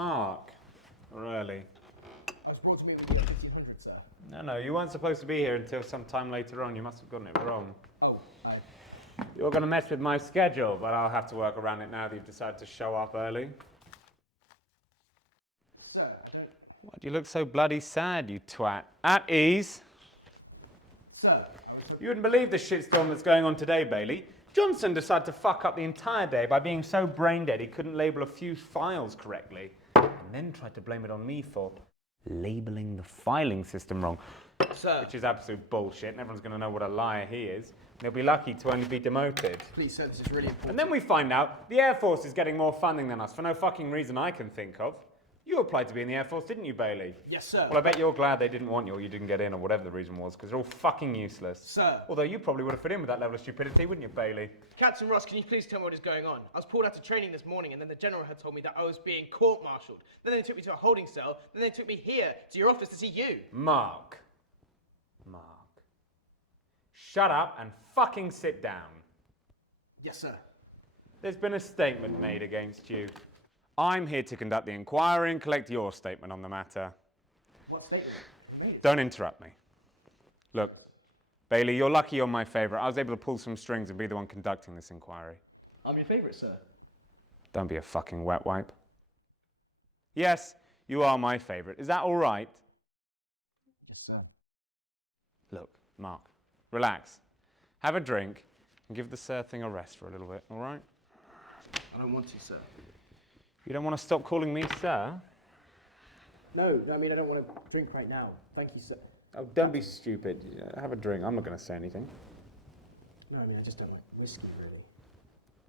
Mark. Early. I was brought to meet with you at 1500, sir. No, you weren't supposed to be here until some time later on. You must have gotten it wrong. Oh, You're going to mess with my schedule, but I'll have to work around it now that you've decided to show up early. Sir, I don't... Why do you look so bloody sad, you twat? At ease. Sir, You wouldn't believe the shitstorm that's going on today, Bailey. Johnson decided to fuck up the entire day by being so brain dead he couldn't label a few files correctly, and then tried to blame it on me for labeling the filing system wrong. Sir. Which is absolute bullshit, and everyone's going to know what a liar he is. And he'll be lucky to only be demoted. Please, sir, this is really important. And then we find out the Air Force is getting more funding than us for no fucking reason I can think of. You applied to be in the Air Force, didn't you, Bailey? Yes, sir. Well, I bet you're glad they didn't want you or you didn't get in or whatever the reason was, because they're all fucking useless. Sir. Although you probably would have fit in with that level of stupidity, wouldn't you, Bailey? Captain Ross, can you please tell me what is going on? I was pulled out of training this morning and then the general had told me that I was being court-martialed. Then they took me to a holding cell. Then they took me here to your office to see you. Mark. Shut up and fucking sit down. Yes, sir. There's been a statement made against you. I'm here to conduct the inquiry and collect your statement on the matter. What statement? You made it. Don't interrupt me. Look, Bailey, you're lucky you're my favourite. I was able to pull some strings and be the one conducting this inquiry. I'm your favourite, sir. Don't be a fucking wet wipe. Yes, you are my favourite. Is that all right? Yes, sir. Look, Mark, relax. Have a drink and give the sir thing a rest for a little bit, all right? I don't want to, sir. You don't want to stop calling me sir? No, I mean, I don't want to drink right now. Thank you, sir. Oh, don't be stupid. Have a drink. I'm not going to say anything. No, I mean, I just don't like whiskey, really.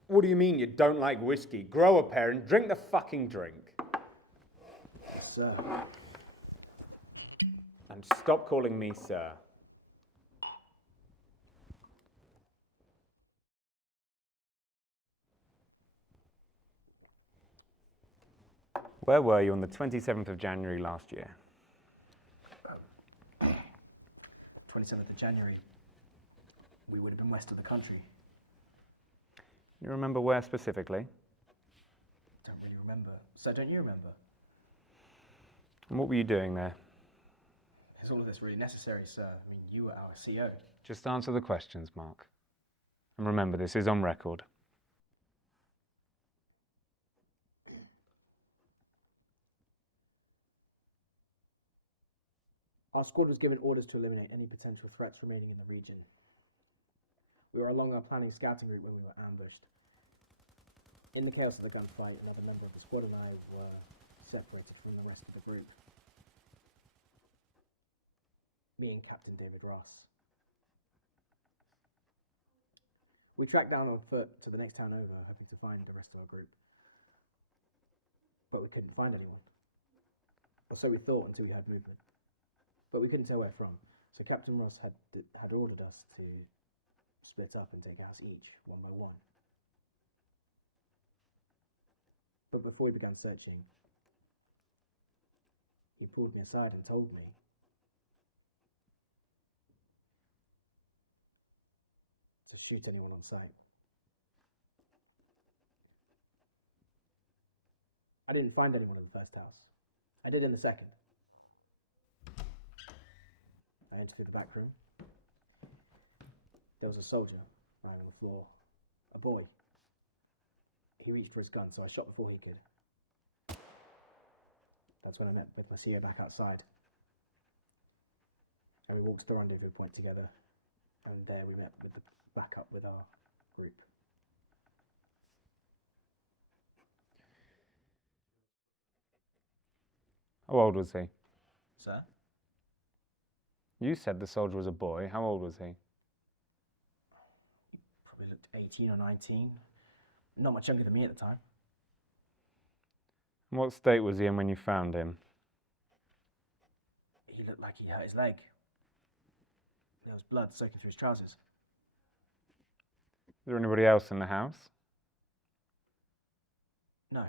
What do you mean you don't like whiskey? Grow a pair and drink the fucking drink. Yes, sir. And stop calling me sir. Where were you on the 27th of January last year? 27th of January. We would have been west of the country. You remember where specifically? Don't really remember. So don't you remember? And what were you doing there? Is all of this really necessary, sir? I mean, you were our CO. Just answer the questions, Mark. And remember, this is on record. Our squad was given orders to eliminate any potential threats remaining in the region. We were along our planning scouting route when we were ambushed. In the chaos of the gunfight, another member of the squad and I were separated from the rest of the group. Me and Captain David Ross. We tracked down on foot to the next town over, hoping to find the rest of our group. But we couldn't find anyone. Or so we thought until we had movement. But we couldn't tell where from, so Captain Ross had ordered us to split up and take a house each, one by one. But before we began searching, he pulled me aside and told me to shoot anyone on sight. I didn't find anyone in the first house. I did in the second. I entered through the back room. There was a soldier lying on the floor, a boy. He reached for his gun, so I shot before he could. That's when I met with my CEO back outside. And we walked to the rendezvous point together, and there we met with back up with our group. How old was he? Sir? You said the soldier was a boy. How old was he? He probably looked 18 or 19. Not much younger than me at the time. And what state was he in when you found him? He looked like he hurt his leg. There was blood soaking through his trousers. Is there anybody else in the house? No.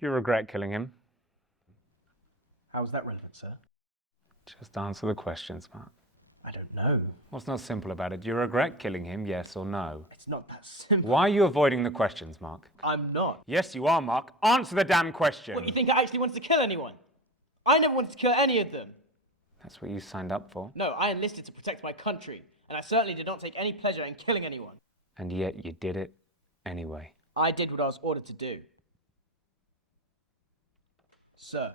Do you regret killing him? How is that relevant, sir? Just answer the questions, Mark. I don't know. What's not simple about it? Do you regret killing him, yes or no? It's not that simple. Why are you avoiding the questions, Mark? I'm not. Yes, you are, Mark. Answer the damn question. What, you think I actually wanted to kill anyone? I never wanted to kill any of them. That's what you signed up for. No, I enlisted to protect my country, and I certainly did not take any pleasure in killing anyone. And yet you did it anyway. I did what I was ordered to do. Sir.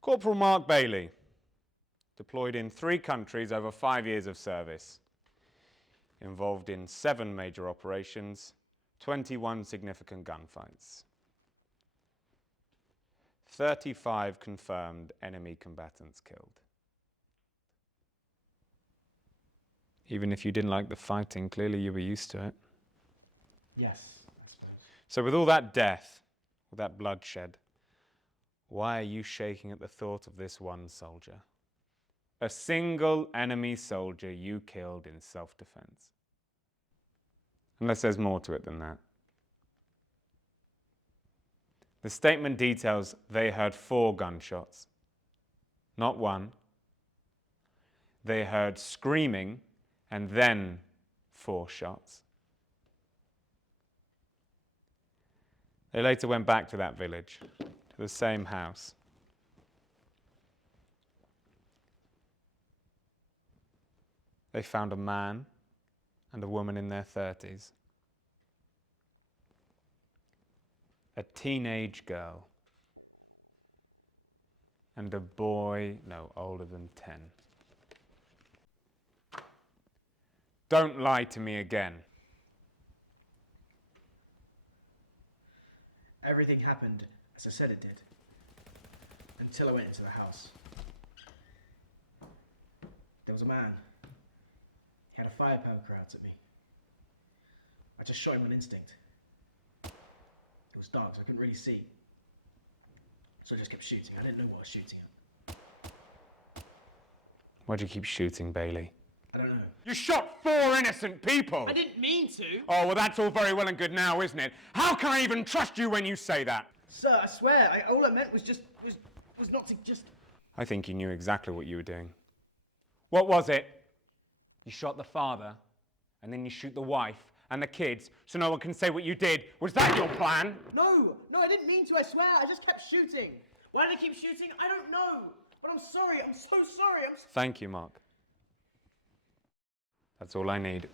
Corporal Mark Bailey, deployed in 3 countries over 5 years of service, involved in 7 major operations, 21 significant gunfights, 35 confirmed enemy combatants killed. Even if you didn't like the fighting, clearly you were used to it. Yes. So with all that death, all that bloodshed, why are you shaking at the thought of this one soldier? A single enemy soldier you killed in self-defense. Unless there's more to it than that. The statement details they heard 4 gunshots, not 1. They heard screaming and then 4 shots. They later went back to that village, to the same house. They found a man and a woman in their 30s. A teenage girl. And a boy no older than 10. Don't lie to me again. Everything happened as I said it did. Until I went into the house. There was a man. He had a firepoker out at me. I just shot him on instinct. It was dark, so I couldn't really see. So I just kept shooting. I didn't know what I was shooting at. Why'd you keep shooting, Bailey? I don't know. You shot 4 innocent people! I didn't mean to! Oh, well, that's all very well and good now, isn't it? How can I even trust you when you say that? Sir, I swear, all I meant was just, was not to just... I think you knew exactly what you were doing. What was it? You shot the father, and then you shoot the wife and the kids, so no one can say what you did. Was that your plan? No, I didn't mean to, I swear. I just kept shooting. Why did I keep shooting? I don't know. But I'm sorry. I'm so sorry. Thank you, Mark. That's all I need.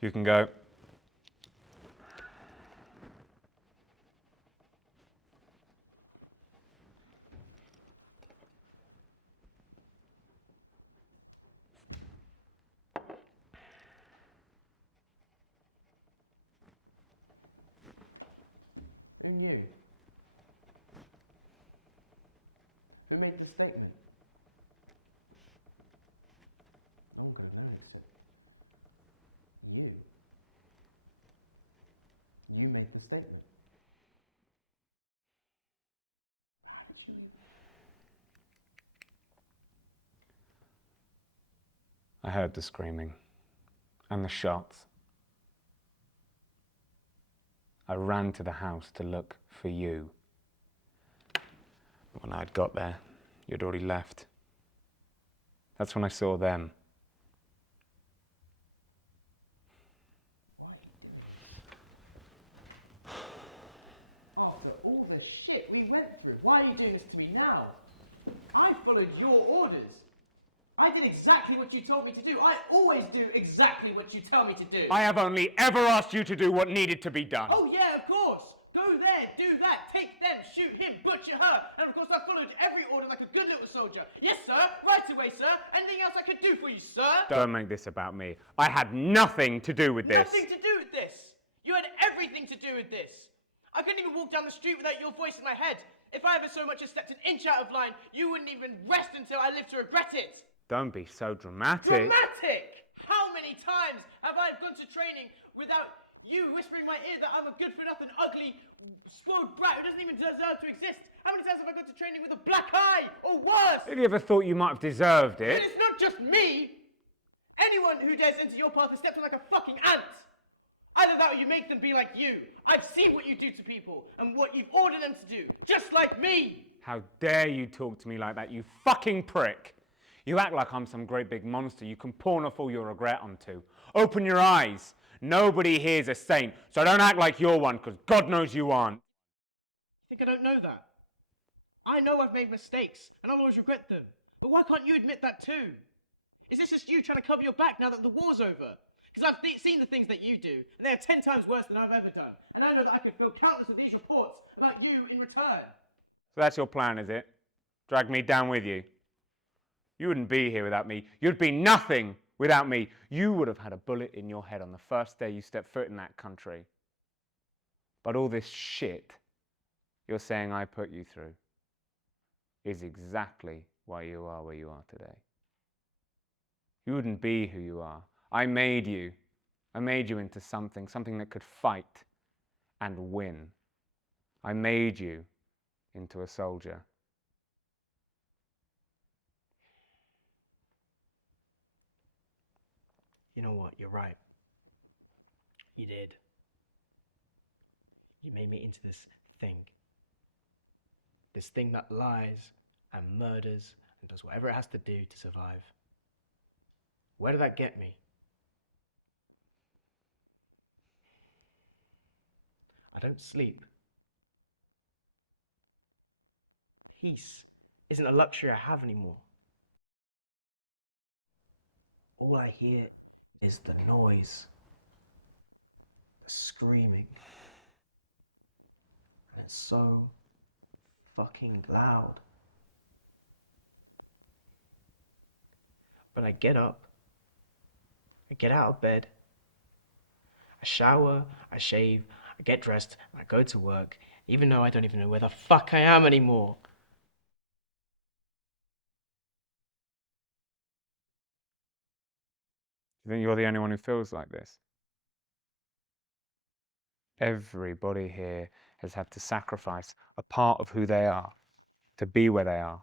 You can go. Who knew? Who made the statement? I'm gonna know this. You. You made the statement. How did you? I heard the screaming and the shots. I ran to the house to look for you. When I'd got there, you'd already left. That's when I saw them. After all the shit we went through, why are you doing this to me now? I followed your orders. I did exactly what you told me to do. I always do exactly what you tell me to do. I have only ever asked you to do what needed to be done. Oh yeah, of course. Go there, do that, take them, shoot him, butcher her. And of course I followed every order like a good little soldier. Yes, sir. Right away, sir. Anything else I could do for you, sir? Don't make this about me. I had nothing to do with this. Nothing to do with this. You had everything to do with this. I couldn't even walk down the street without your voice in my head. If I ever so much as stepped an inch out of line, you wouldn't even rest until I lived to regret it. Don't be so dramatic. Dramatic! How many times have I gone to training without you whispering in my ear that I'm a good-for-nothing, ugly, spoiled brat who doesn't even deserve to exist? How many times have I gone to training with a black eye, or worse? Have you ever thought you might have deserved But it? it's not just me! Anyone who dares enter your path is stepped on like a fucking ant! Either that or you make them be like you. I've seen what you do to people and what you've ordered them to do, just like me. How dare you talk to me like that, you fucking prick! You act like I'm some great big monster you can pawn off all your regret onto. Open your eyes. Nobody here's a saint, so don't act like you're one, because God knows you aren't. You think I don't know that? I know I've made mistakes, and I'll always regret them. But why can't you admit that too? Is this just you trying to cover your back now that the war's over? Because I've seen the things that you do, and they are 10 times worse than I've ever done. And I know that I could fill countless of these reports about you in return. So that's your plan, is it? Drag me down with you? You wouldn't be here without me. You'd be nothing without me. You would have had a bullet in your head on the first day you stepped foot in that country. But all this shit you're saying I put you through is exactly why you are where you are today. You wouldn't be who you are. I made you. I made you into something that could fight and win. I made you into a soldier. You know what? You're right. You did. You made me into this thing. This thing that lies and murders and does whatever it has to do to survive. Where did that get me? I don't sleep. Peace isn't a luxury I have anymore. All I hear is the noise, the screaming. And it's so fucking loud. But I get up, I get out of bed, I shower, I shave, I get dressed, and I go to work, even though I don't even know where the fuck I am anymore. Do you think you're the only one who feels like this? Everybody here has had to sacrifice a part of who they are to be where they are.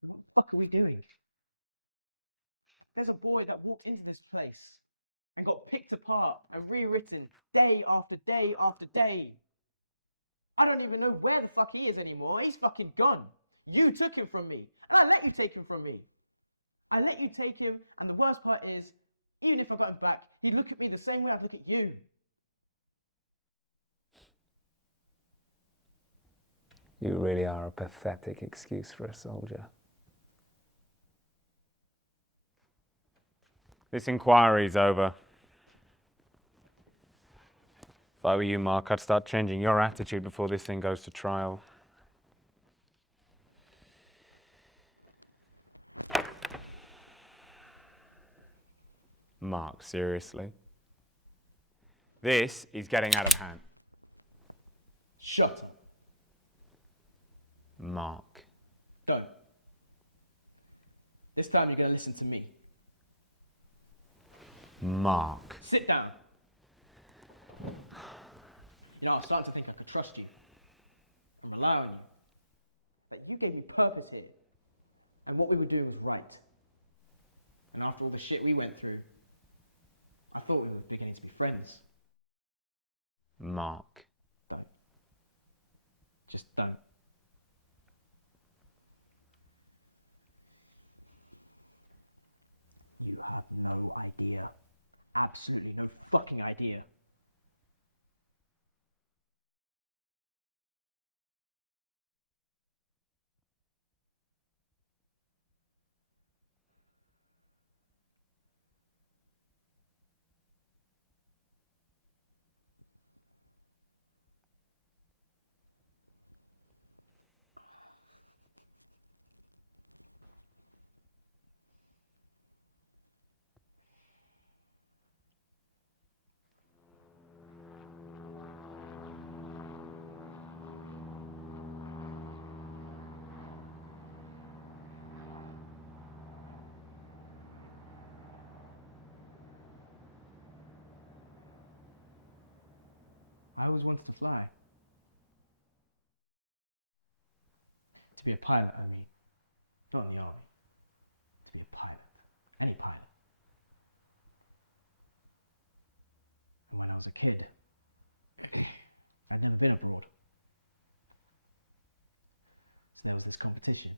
What the fuck are we doing? There's a boy that walked into this place and got picked apart and rewritten day after day after day. I don't even know where the fuck he is anymore. He's fucking gone. You took him from me, and I let you take him from me. I let you take him, and the worst part is, even if I got him back, he'd look at me the same way I'd look at you. You really are a pathetic excuse for a soldier. This inquiry's over. If I were you, Mark, I'd start changing your attitude before this thing goes to trial. Mark, seriously? This is getting out of hand. Shut up. Mark. Don't. This time you're gonna listen to me. Mark. Sit down. You know, I'm starting to think I could trust you and rely on you. But you gave me purpose here, and what we were doing was right. And after all the shit we went through, I thought we were beginning to be friends. Mark. Don't. Just don't. You have no idea. Absolutely no fucking idea. I always wanted to fly. To be a pilot, I mean. Not in the army. To be a pilot. Any pilot. been abroad. So there was this competition.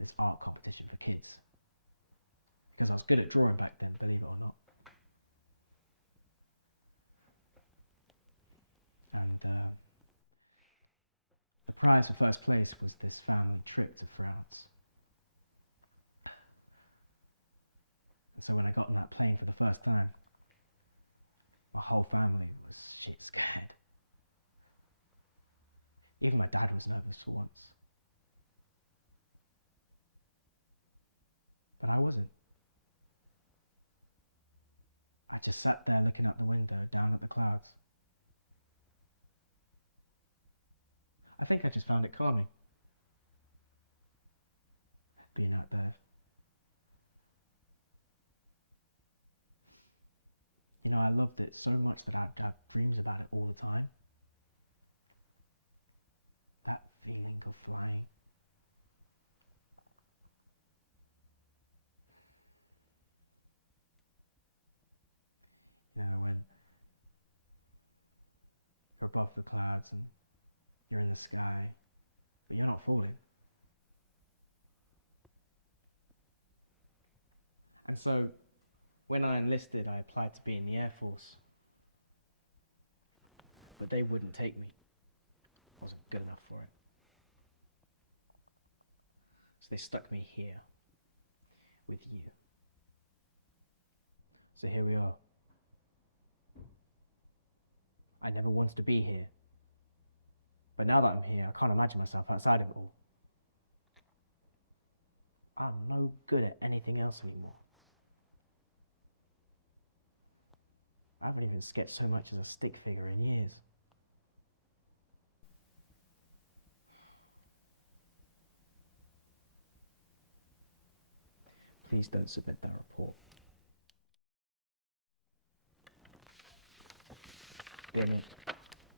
This art competition for kids. Because I was good at drawing back then, believe it or not. And the prize for first place was this family trip to France. And so when I got on that plane for the first time, my whole family was shit scared. Even my dad was nervous for once. But I wasn't. I just sat there looking out the window, down at the clouds. I think I just found it calming, being out there. You know, I loved it so much that I'd have dreams about it all the time. That feeling of flying. You know, when we're above the clouds and you're in the sky, but you're not falling. And so, when I enlisted, I applied to be in the Air Force. But they wouldn't take me. I wasn't good enough for it. So they stuck me here, with you. So here we are. I never wanted to be here. But now that I'm here, I can't imagine myself outside of it all. I'm no good at anything else anymore. I haven't even sketched so much as a stick figure in years. Please don't submit that report. Bring it,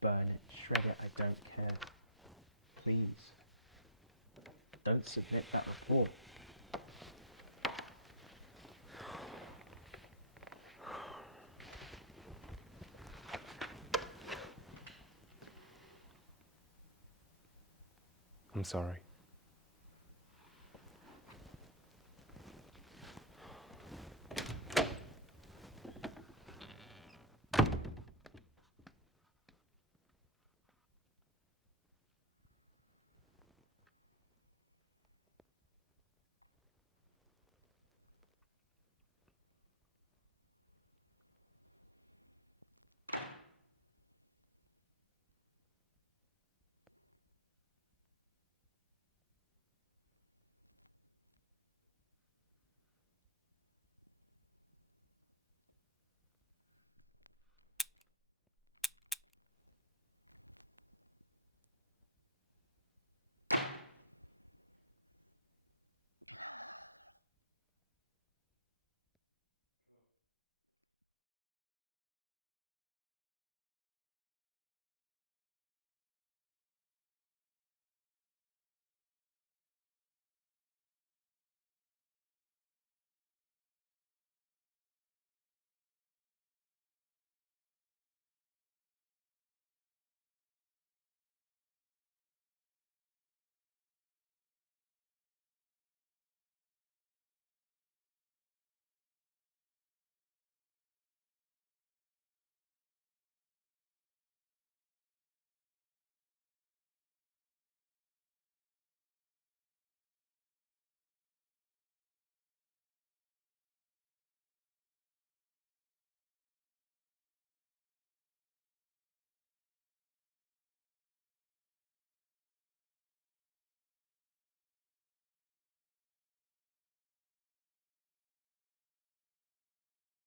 burn it, shred it, I don't care. Please, don't submit that report. I'm sorry.